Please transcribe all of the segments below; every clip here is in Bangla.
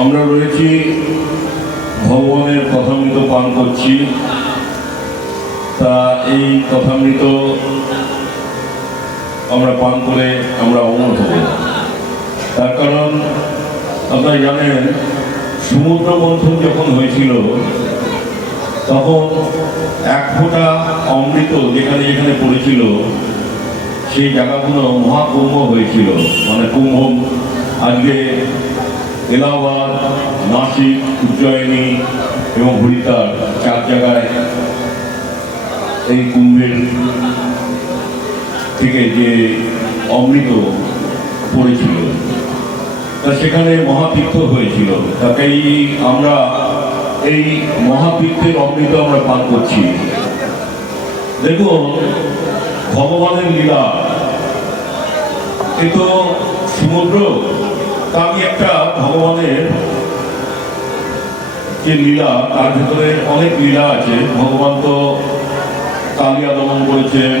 আমরা রয়েছি ভগবানের কথামৃত পান করছি। তা এই কথামৃত আমরা পান করে আমরা অমর হব। তার কারণ আপনারা জানেন, সমুদ্র মন্থন যখন হয়েছিল তখন এক ফোঁটা অমৃত যেখানে যেখানে পড়েছিল সেই জায়গাগুলো মহাকুম্ভ হয়েছিল। মানে কুম্ভ আজকে এলাহাবাদ, নাসিক, উজ্জয়িনী এবং হরিদ্বার 4 জায়গায় এই কুম্ভের থেকে যে অমৃত পড়েছিল তা সেখানে মহাতীর্থ হয়েছিল। তাকেই আমরা এই মহাতীর্থের অমৃত আমরা পান করছি। দেখুন, ভগবানের লীলা এ তো সমুদ্র। তা আমি একটা ভগবানের যে লীলা, তার ভেতরে অনেক লীলা আছে। ভগবান তো কালিয়া দমন করেছেন,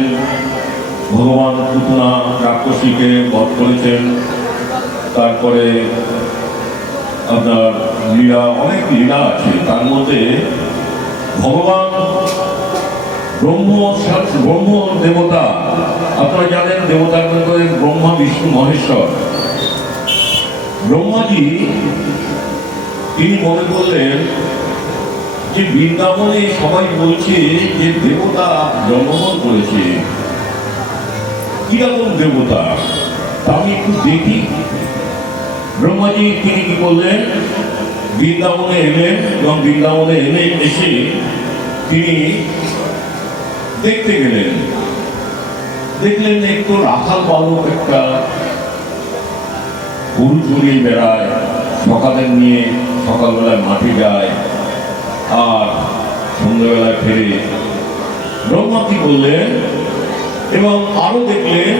ভগবান পুতনা রাক্ষসীকে বধ করেছেন, তারপরে আপনার লীলা, অনেক লীলা আছে। তার মধ্যে ভগবান ব্রহ্ম দেবতা, আপনারা জানেন দেবতার মধ্যে ব্রহ্মা, বিষ্ণু, মহেশ্বর। ব্রহ্মাজি তিনি মনে করলেন যে বৃন্দাবনে সবাই বলছে যে দেবতা জন্মগ্রহণ করেছে, কিরকম দেবতা, তা আমি একটু দেখি। ব্রহ্মাজি তিনি কি করলেন, বৃন্দাবনে এলেন এবং বৃন্দাবনে এসে তিনি দেখতে গেলেন। দেখলেন একটু রাখাল বালক একটা গরু চড়িয়ে বেড়ায়, সকালের নিয়ে সকালবেলায় মাঠে যায় আর সন্ধ্যাবেলায় ফেরে। ব্রহ্মা কি করলেন, এবং আরো দেখলেন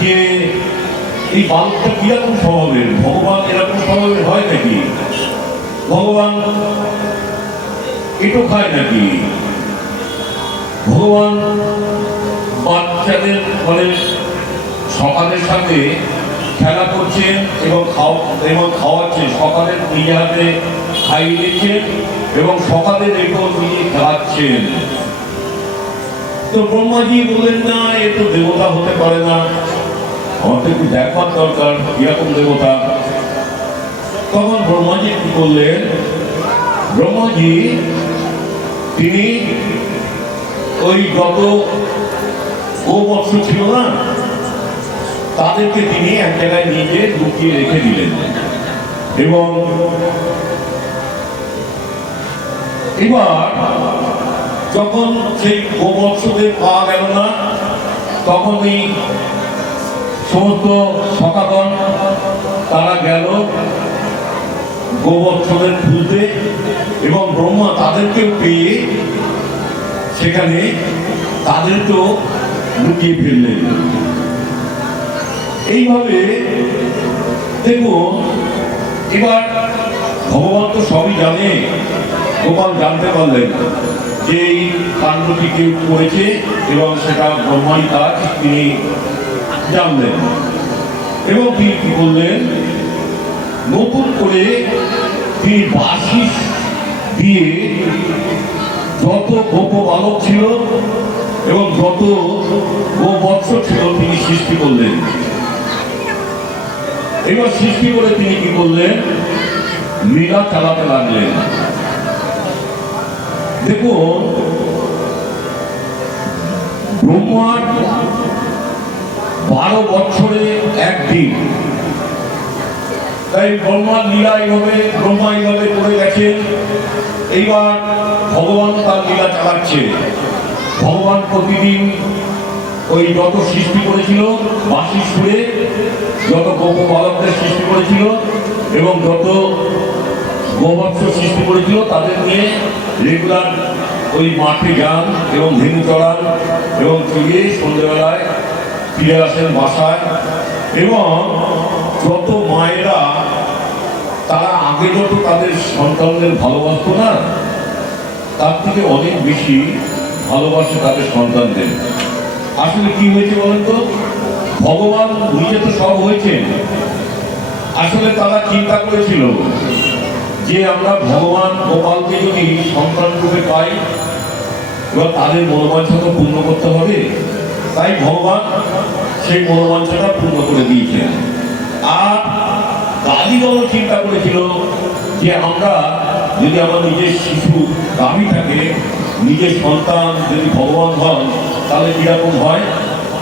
যে এই বালকটা কিরকম স্বভাবের, ভগবান এরকম স্বভাবের হয় নাকি, ভগবান এটো খায় নাকি, ভগবান বাচ্চাদের মানে সকালের সাথে খেলা করছেন এবং খাওয়াচ্ছেন, সকালের নিজে হাতে খাইয়ে দিচ্ছেন এবং সকালের এটো নিজে খেলাচ্ছেন। তো ব্রহ্মাজি বললেন, না এ তো দেবতা হতে পারে না, আমার তো একটু দেখবার দরকার কিরকম দেবতা। তখন ব্রহ্মাজি কি করলেন, ব্রহ্মাজি তিনি ওই যত গোবৎস ছিল না তাদেরকে তিনি এক জায়গায় নিয়ে লুকিয়ে রেখে দিলেন। এবং এবার যখন সেই গোবৎসদের পাওয়া গেল না, তখন এই সমস্ত সখাগণ তারা গেল গোবৎসদের খুঁজতে, এবং ব্রহ্মা তাদেরকেও পেয়ে সেখানে তাদেরকেও লুকিয়ে ফেললেন। এইভাবে দেখুন, এবার ভগবান তো সবই জানে। গোপাল জানতে পারলেন যে এই কাণ্ডটি কেউ করেছে এবং সেটা ব্রহ্মাই কাজ, তিনি জানলেন। এবং তিনি কি করলেন, নতুন করে তিনি বাঁশি দিয়ে যত গোপ বালক ছিল এবং যত গোবৎস ছিল তিনি সৃষ্টি করলেন। এবার সৃষ্টি করে তিনি কি করলেন, লীলা চালাতে লাগলেন। দেখুন, ব্রহ্মার 12 বছরে একদিন, তাই ব্রহ্মার লীলা এইভাবে ব্রহ্মা এইভাবে করে গেছেন। এইবার ভগবান তার লীলা চালাচ্ছে। ভগবান প্রতিদিন ওই যত সৃষ্টি করেছিল বাঁশি সুরে, যত গোপ বালকদের সৃষ্টি করেছিল এবং যত গোবৎস সৃষ্টি করেছিল তাদের নিয়ে রেগুলার ওই মাঠে যান এবং ধেনু চড়ান এবং চড়িয়ে সন্ধ্যেবেলায় ফিরে আসেন বাসায়। এবং যত মায়েরা তারা আগে যত তাদের সন্তানদের ভালোবাসতো না, তার থেকে অনেক বেশি ভালোবাসে তাদের সন্তানদের। আসলে কি হয়েছে বলেন তো, ভগবান নিজে তো সব হয়েছেন। আসলে তারা চিন্তা করেছিল যে আমরা ভগবান গোপালকে যদি সন্তান রূপে পাই, এবার তাদের মনোবাঞ্ছা তো পূর্ণ করতে হবে। তাই ভগবান সেই মনোবাঞ্ছাটা পূর্ণ করে দিয়েছেন। আর দাদিগণও চিন্তা করেছিল যে আমরা যদি আমার নিজের শিশু গাভী থাকে, নিজের সন্তান যদি ভগবান হন, তাহলে কীরকম হয়।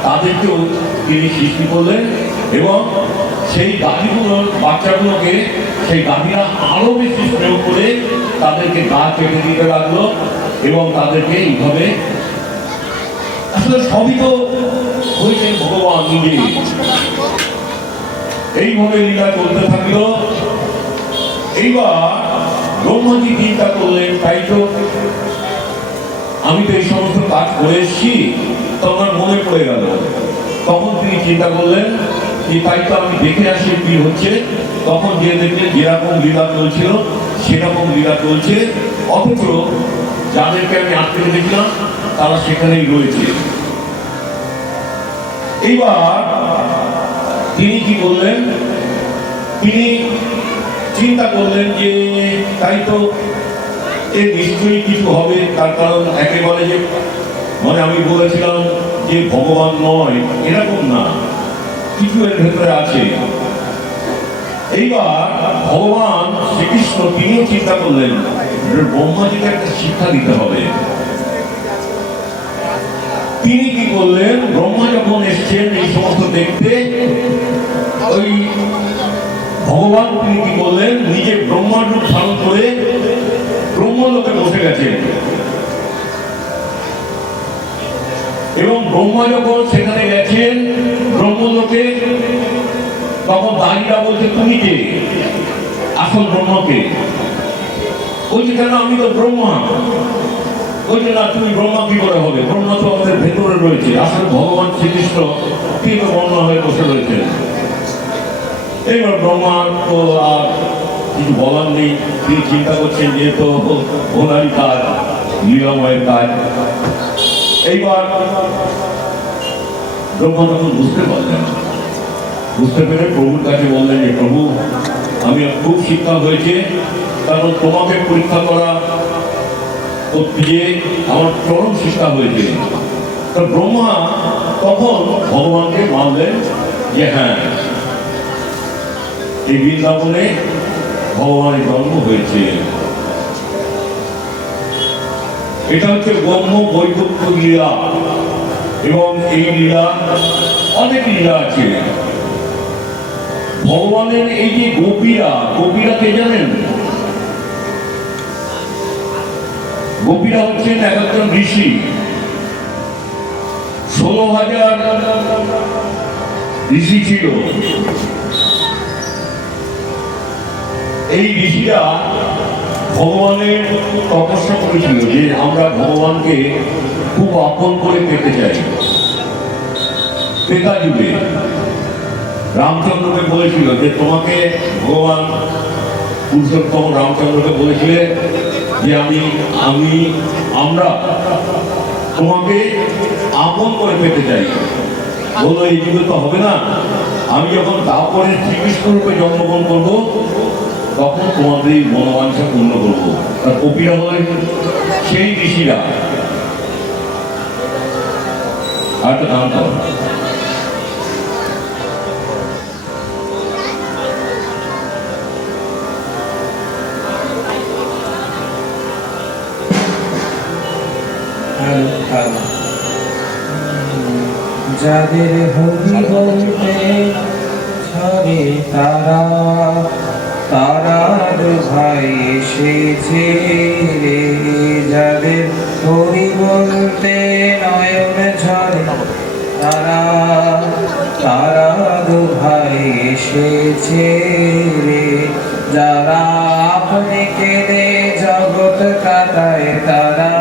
তাদেরকেও তিনি সৃষ্টি করলেন এবং সেই গাভীগুলোর বাচ্চাগুলোকে সেই গাভীরা আরও বেশি স্নেহ করে তাদেরকে গা চেপে দিতে লাগলো এবং তাদেরকে এইভাবে, আসলে সবই তো হয়েছে ভগবান নিজে। এইভাবে লীলা চলতে থাকলো। এইবার ব্রহ্মাজি চিন্তা করলেন, তাই তো আমি তো এই সমস্ত কাজ করে এসেছি, তখন মনে পড়ে গেল। তখন তিনি চিন্তা করলেন যে তাই তো আমি দেখে আসি কি হচ্ছে। তখন যে দেখলেন যেরকম লীলা চলছিল সেরকম লীলা চলছে, অথচ যাদেরকে আমি আটকে রেখেছিলাম তারা সেখানেই রয়েছে। এইবার তিনি কি করলেন, তিনি চিন্তা করলেন যে তাই তো এর নিশ্চয়ই কিছু হবে। তার কারণ একেবারে যে মানে আমি বলেছিলাম যে ভগবান নয়, এরকম না, কিছু এর ভেতরে আছে। এইবার ভগবান শ্রীকৃষ্ণ তিনিও চিন্তা করলেন ব্রহ্মাজিকে একটা শিক্ষা দিতে হবে। তিনি কি করলেন, ব্রহ্মা যখন এসছেন এই সমস্ত দেখতে, ওই ভগবান তিনি কি করলেন, নিজে ব্রহ্মার রূপ ধারণ করে ব্রহ্মলোকে বসে গেছেন। এবং ব্রহ্মা যখন সেখানে গেছেন ব্রহ্মলোকে, তখন দাঁড়িয়ে বলছে তুমি কে, আসল ব্রহ্মকে। বলছে কেন, আমি তো ব্রহ্মা। বলছে না, তুমি ব্রহ্মা কি করে হবে, ব্রহ্মা তো আমাদের ভেতরে রয়েছে। আসলে ভগবান শ্রীকৃষ্ণ তিনি তো ব্রহ্মা হয়ে বসে রয়েছেন। এইবার ব্রহ্মার তো আর কিছু বলার নেই, তিনি চিন্তা করছেন যে তো ওনারই কাজ, লীলাময়ের কাজ। এইবার ব্রহ্মা তখন বুঝতে পারলেন, বুঝতে পেরে প্রভুর কাছে বললেন যে প্রভু, আমি খুব শিক্ষা হয়েছে, কারণ তোমাকে পরীক্ষা করা করতে গিয়ে আমার চরম শিক্ষা হয়েছে। তো ব্রহ্মা তখন ভগবানকে মানলেন যে হ্যাঁ, এই বৃন্দাবনে ভগবানের জন্ম হয়েছে। এটা হচ্ছে ব্রহ্ম বৈবর্ত লীলা, এবং এই লীলা অনেক লীলা আছে। ভগবানের এই যে গোপীরা, গোপীরা কে জানেন? গোপীরা হচ্ছেন এক একজন ঋষি। 16,000 ঋষি ছিল। এই ঋষিরা ভগবানের তপস্যা করেছিল যে আমরা ভগবানকে খুব আপন করে পেতে চাই। ত্রেতা যুগে রামচন্দ্রকে বলেছিল যে তোমাকে ভগবান পুরুষোত্তম রামচন্দ্রকে বলেছিলেন যে আমরা তোমাকে আপন করে পেতে চাই। বললো এই যুগে তো হবে না, আমি যখন তারপরে শ্রীকৃষ্ণ রূপে জন্মগ্রহণ করবো তখন তোমাদের এই মনোবাঞ্ছা পূর্ণ করবো। আর কপিরা হলেন সেই ঋষিরা। আর তো নাম কর যাদের হরি বলতে ছড়ে তারা, তারার ভাই এসেছে রে। যাদের হরি বলতে নয়ন ঝরে তারা, তারার ভাই এসেছে রে। যারা আপনি কেঁদে জগৎ কাটায় তারা,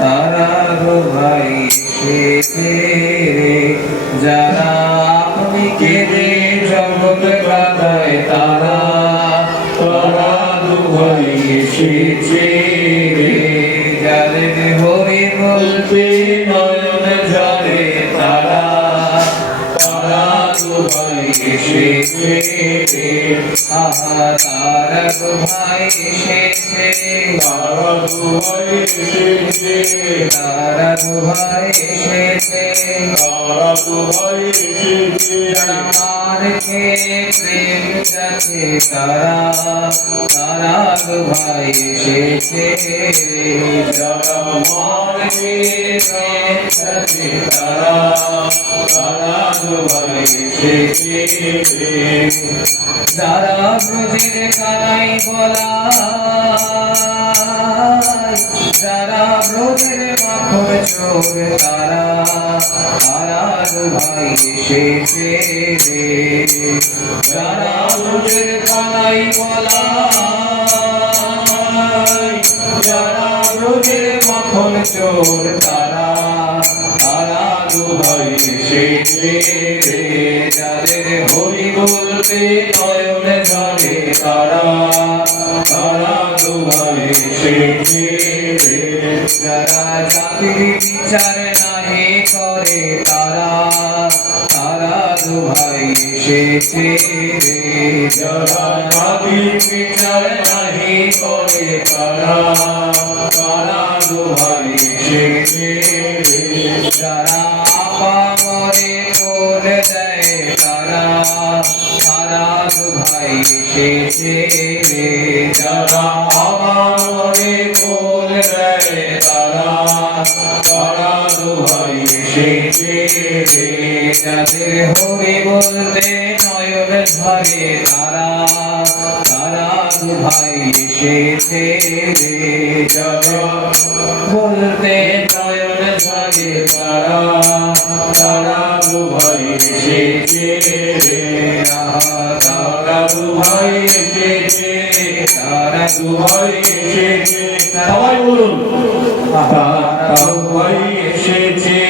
তারার ভাই এসেছে রে। যারা আপনি কেঁদে জগৎ কাটায় তারা, তারার ভাই এসেছে রে। যাদের হরি বলতে নয়ন ঝরে তারা, ভাই এসেছে তারা ভাই এসেছে তারা ভাই এসেছে তারা ভাই এসেছে তারা ভাই এসেছে আমার প্রেম যাচ্ছে তারা ভাই এসেছে যারা আমার প্রেম যাচ্ছে তারা ভাই এসেছে যারা ব্রজের কানাই বলা যারা ব্রজের মাখন চোর তারা ভাই এসেছে যারা ব্রজের কানাই বলা যারা ব্রজের মাখন চোর তারা ভাই এসেছে যাদের হরি বলতে নয়ন ঝরে তারা ভাই এসেছে যারা জাতির বিচার নাহি করে তারা ভাই এসেছে যারা জাতির বিচার নাহি করে তারা ভাই এসেছে যারা পামরে বলে দেয় তারা ভাই এসেছে যারা আমারে বলে দেয় তারা ভাই এসেছে যাদের হরি বলতে নয়ন ঝরে তারা ভাই এসেছে যারা বলতে নয়ন ঝরে তারা ভাই এসেছে তারা ভাই এসেছে ভাই এসেছে সবাই বলুন তারা ভাই এসেছে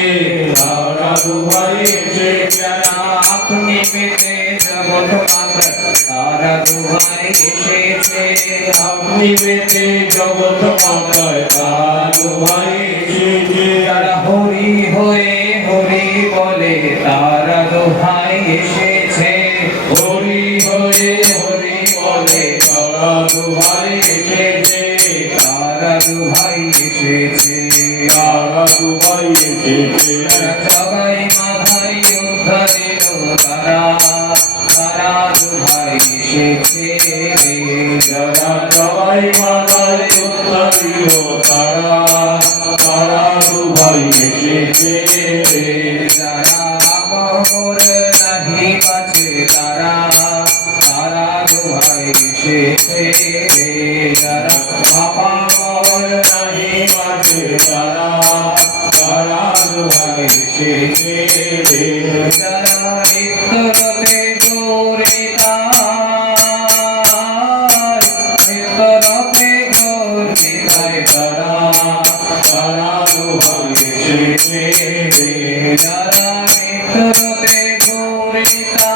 তারা ভাই এসেছে আপনি পেতে জগৎ মাতা তারা ভাই এসেছে আপনি পেতে জগৎ মাতায় তারা ভাই এসেছে যারা হরি হয়ে হরি বলে তারা ভাই এসেছে হরি হয়ে হরি বলে তারা ভাই এসেছে তারা ভাই এসেছে তারা ভাই এসেছে জগাই মাথায় উদ্ধারিত তারা ভাই এসেছে যারা সবাই মাতায় উত্তরীয় তারা ভাই এসেছে যারা পাগল নাহি বাঁচে তারা ভাই এসেছে যারা পাগল নাহি বাঁচে তারা ভাই এসেছে যারা নিত্যরতে গৌরিতা নিত্যরতে গৌরিতায় তারা ভাই এসেছে যারা নিত্যরতে গৌরিতা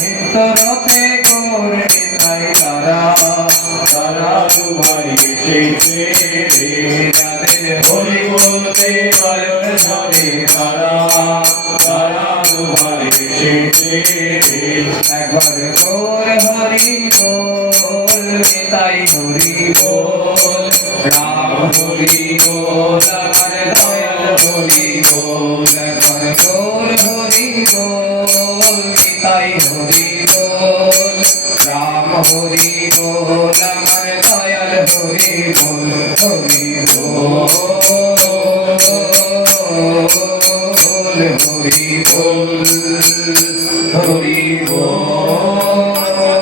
নিত্যরতে গৌরিতায় তারা ভাই এসেছে যাদের হরি বলতে নয়ন ঝরে তারা ভাই এসেছে একবার গোর হরি বল নিতাই হরি বল রাম হরি বল আমার দয়াল হরি বল একবার গোর হরি বল নিতাই হরি বল রাম হরি বল আমার দয়াল হরি বল হরি বল হরি বল হরি বল